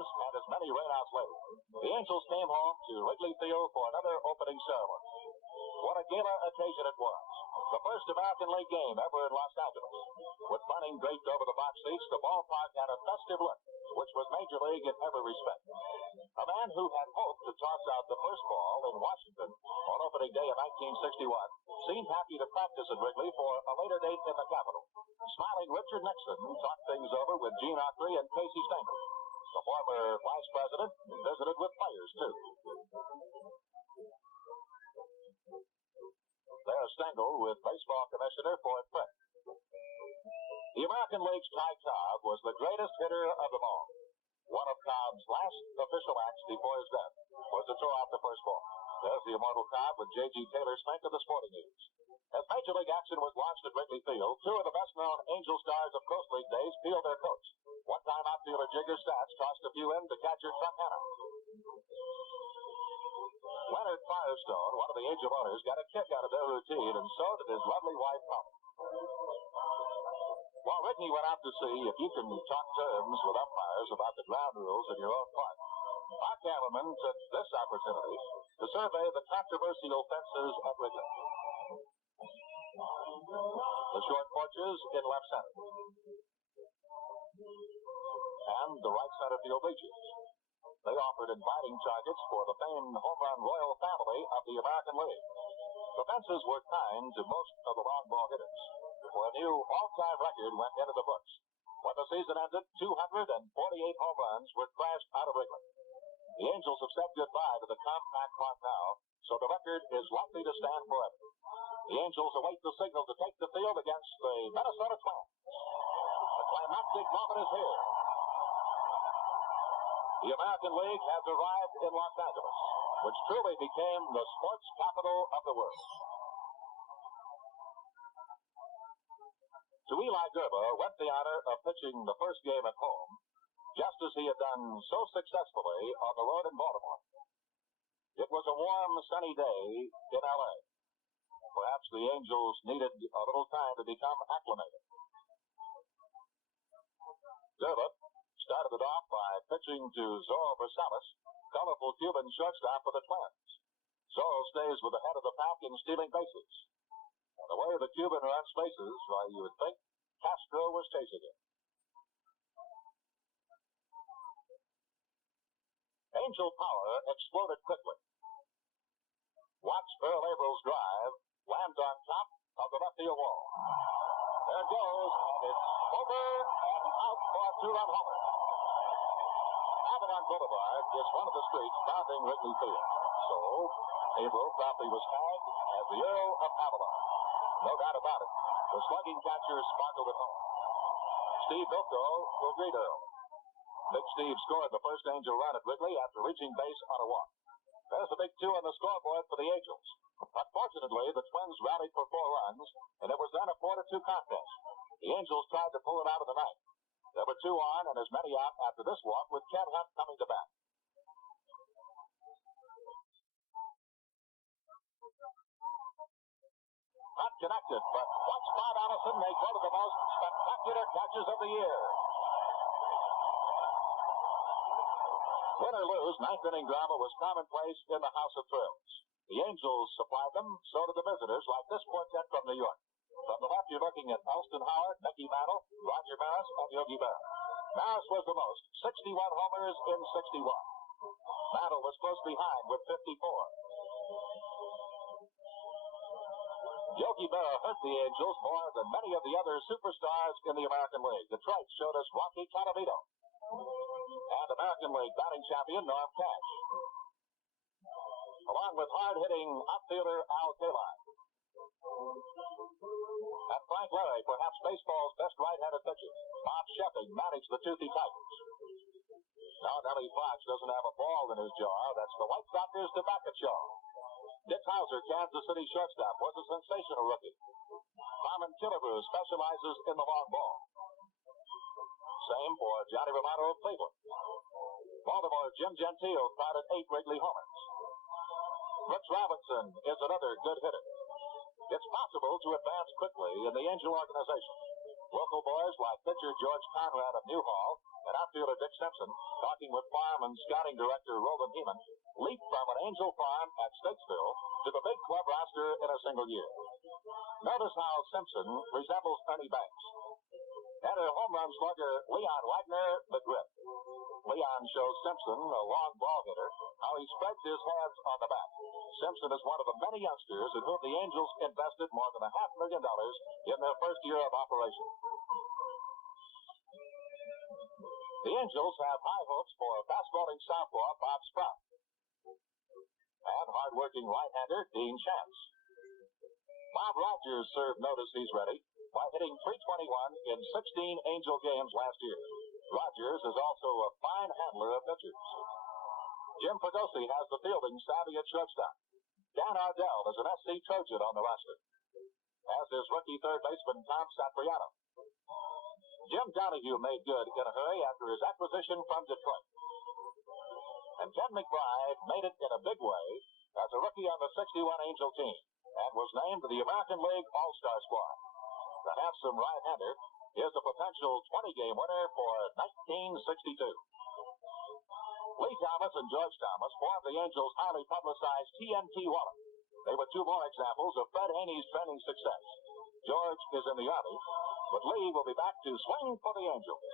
games and as many rainouts later, the Angels came home to Wrigley Field for another opening ceremony. What a gala occasion it was. The first American League game ever in Los Angeles. With bunting draped over the box seats, the ballpark had a festive look, which was Major League in every respect. A man who had hoped to toss out the first ball in Washington on opening day of 1961 seemed happy to practice at Wrigley for a later date in the capital. Smiling Richard Nixon talked things over with Gene Autry and Casey Stengel. The former vice president visited with players, too. There's Stengel with baseball commissioner Ford Frick. The American League's Ty Cobb was the greatest hitter of them all. One of Cobb's last official acts before his death was to throw out the first ball. There's the immortal Cobb with J.G. Taylor Smith of the Sporting News. As Major League action was launched at Wrigley Field, two of the best-known Angel stars of Coast League days peeled their coats. One-time outfielder Jigger Stats tossed a few in to catcher Chuck Hanna. Leonard Firestone, one of the Angel owners, got a kick out of their routine, and so did his lovely wife, Molly. While Rickey went out to see if you can talk terms with umpires about the ground rules in your own park, our cameraman took this opportunity to survey the controversial fences at Wrigley. The short porches in left center, and the right center field bleachers. They offered inviting targets for the famed home run royal family of the American League. The fences were kind to most of the long ball hitters, for a new all-time record went into the books. When the season ended, 248 home runs were crashed out of Wrigley. The Angels have said goodbye to the compact park now, so the record is likely to stand forever. The Angels await the signal to take the field against the Minnesota Twins. The climactic moment is here. The American League has arrived in Los Angeles, which truly became the sports capital of the world. To Eli Gerber went the honor of pitching the first game at home, just as he had done so successfully on the road in Baltimore. It was a warm, sunny day in L.A. Perhaps the Angels needed a little time to become acclimated. Gerber started it off by pitching to Zorro Versailles, colorful Cuban shortstop for the Twins. Zorro stays with the head of the pack in stealing bases. And the way the Cuban runs bases, why, you would think Castro was chasing him. Angel power exploded quickly. Watch Earl Abrams' drive lands on top of the left field wall. There it goes, and it's over and out for a two-run homer. Avalon Boulevard is one of the streets bounding Wrigley Field. So, Averill promptly was tagged as the Earl of Avalon. No doubt about it, the slugging catcher sparkled at home. Steve Bilko will greet Earl. Big Steve scored the first Angel run at Wrigley after reaching base on a walk. There's the big 2 on the scoreboard for the Angels. Unfortunately, the Twins rallied for 4 runs, and it was then a 4-2 contest. The Angels tried to pull it out of the ninth. There were 2 on and as many out after this walk, with Ken Hunt coming to bat. Not connected, but once Bob Allison may go to the most spectacular catches of the year. Win or lose, ninth inning drama was commonplace in the House of Thrills. The Angels supplied them, so did the visitors, like this quartet from New York. From the left, you're looking at Elston Howard, Mickey Mantle, Roger Maris, and Yogi Berra. Maris was the most, 61 homers in 61. Mantle was close behind with 54. Yogi Berra hurt the Angels more than many of the other superstars in the American League. Detroit showed us Rocky Calavito and American League batting champion Norm Cash, along with hard-hitting outfielder Al Kaline. And Frank Larry, perhaps baseball's best right-handed pitcher. Bob Sheffing managed the Toothy Tigers. Now Nellie Fox doesn't have a ball in his jaw. That's the White Sox's tobacco jaw. Dick Hauser, Kansas City shortstop, was a sensational rookie. Carmen Killebrew specializes in the long ball. Same for Johnny Romano of Cleveland. Baltimore Jim Gentile crowded 8 Wrigley homers. Brooks Robinson is another good hitter. It's possible to advance quickly in the Angel organization. Local boys like pitcher George Conrad of Newhall And outfielder Dick Simpson, talking with farm and scouting director Roland Heeman, leaped from an Angel farm at Statesville to the big club roster in a single year. Notice how Simpson resembles Ernie Banks. Enter home run slugger Leon Wagner, the grip. Leon shows Simpson, a long ball hitter, how he spreads his hands on the bat. Simpson is one of the many youngsters in whom the Angels invested more than $500,000 in their first year of operation. The Angels have high hopes for fast-bowling southpaw Bob Sprout and hard-working right-hander Dean Chance. Bob Rogers served notice he's ready by hitting .321 in 16 Angel games last year. Rogers is also a fine handler of pitchers. Jim Fregosi has the fielding savvy at shortstop. Dan Ardell is an SC Trojan on the roster, as is rookie third baseman Tom Satriano. Jim Donahue made good in a hurry after his acquisition from Detroit. And Ken McBride made it in a big way as a rookie on the 61 Angel team and was named to the American League All-Star squad. The handsome right-hander is a potential 20-game winner for 1962. Lee Thomas and George Thomas formed the Angels' highly publicized TNT wallet. They were two more examples of Fred Haney's training success. George is in the Army, but Lee will be back to swing for the Angels.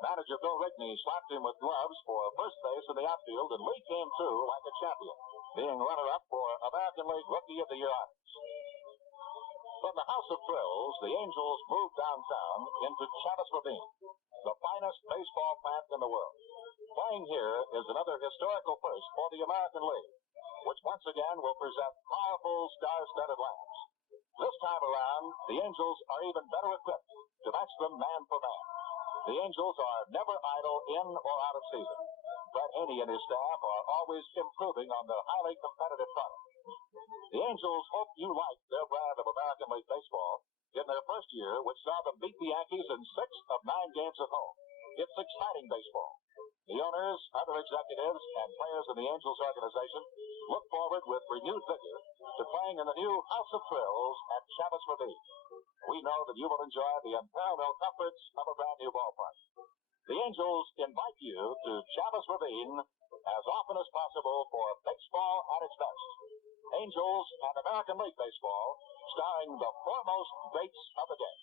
Manager Bill Rigney slapped him with gloves for first base in the outfield, and Lee came through like a champion, being runner-up for American League Rookie of the Year honors. From the House of Thrills, the Angels moved downtown into Chavez, Ravine, the finest baseball plant in the world. Playing here is another historical first for the American League, which once again will present powerful star-studded lamps. This time around, the Angels are even better equipped to match them man for man. The Angels are never idle in or out of season. Fred Haney and his staff are always improving on their highly competitive product. The Angels hope you like their brand of American League baseball in their first year, which saw them beat the Yankees in 6 of 9 games at home. It's exciting baseball. The owners, other executives, and players in the Angels organization look forward with renewed vigor to playing in the new House of Thrills at Chavez Ravine. We know that you will enjoy the unparalleled comforts of a brand new ballpark. The Angels invite you to Chavez Ravine as often as possible for baseball at its best. Angels and American League Baseball, starring the foremost greats of the game.